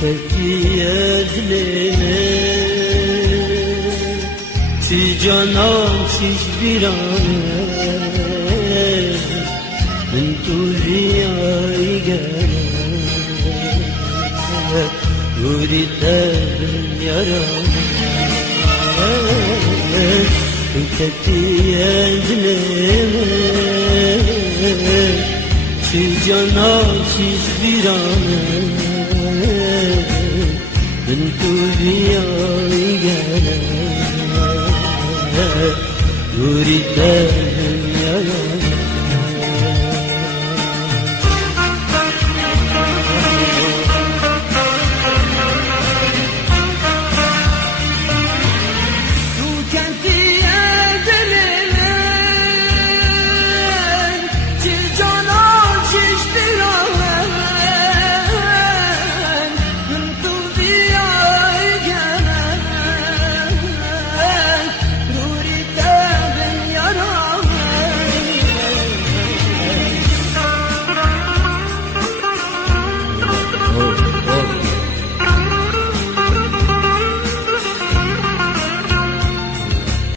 Fethiyedlere Ti canan siz bir من تو ریایی گره یوری تبن یارانه کتی ازلمه چی جانا چیز بیرانه من تو ریایی گره یوری تبن